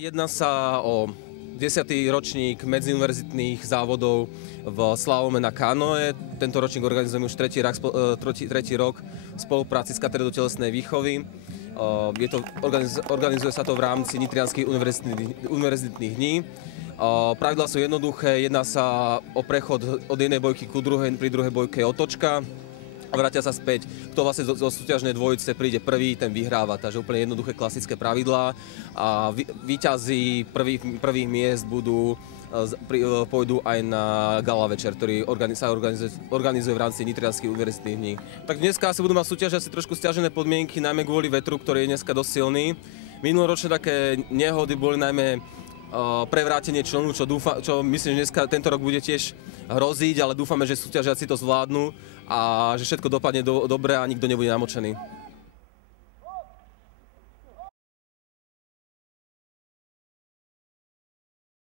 Jedná sa o 10. ročník medziuniverzitných závodov v slalome na kánoe. Tento ročník organizujeme už tretí rok v spolupráci s katedrou telesnej výchovy. Organizuje sa to v rámci Nitrianskych univerzitných dní. Pravidlá sú jednoduché, jedná sa o prechod od jednej bojky ku druhej, pri druhej bojke je otočka. Vrátia sa späť, kto vlastne zo súťažnej dvojice príde prvý, ten vyhráva. Takže úplne jednoduché klasické pravidlá. A víťazi prvých miest pôjdu aj na gala večer, ktorý sa organizuje v rámci Nitrianskych univerzitných dní. Tak dneska asi budú mať súťažiaci trošku stiažené podmienky, najmä kvôli vetru, ktorý je dneska dosť silný. Minuloročné také nehody boli najmä prevrátenie člnu, čo myslím, že tento rok bude tiež hroziť, ale dúfame, že súťažiaci to zvládnu a že všetko dopadne dobre a nikto nebude namočený.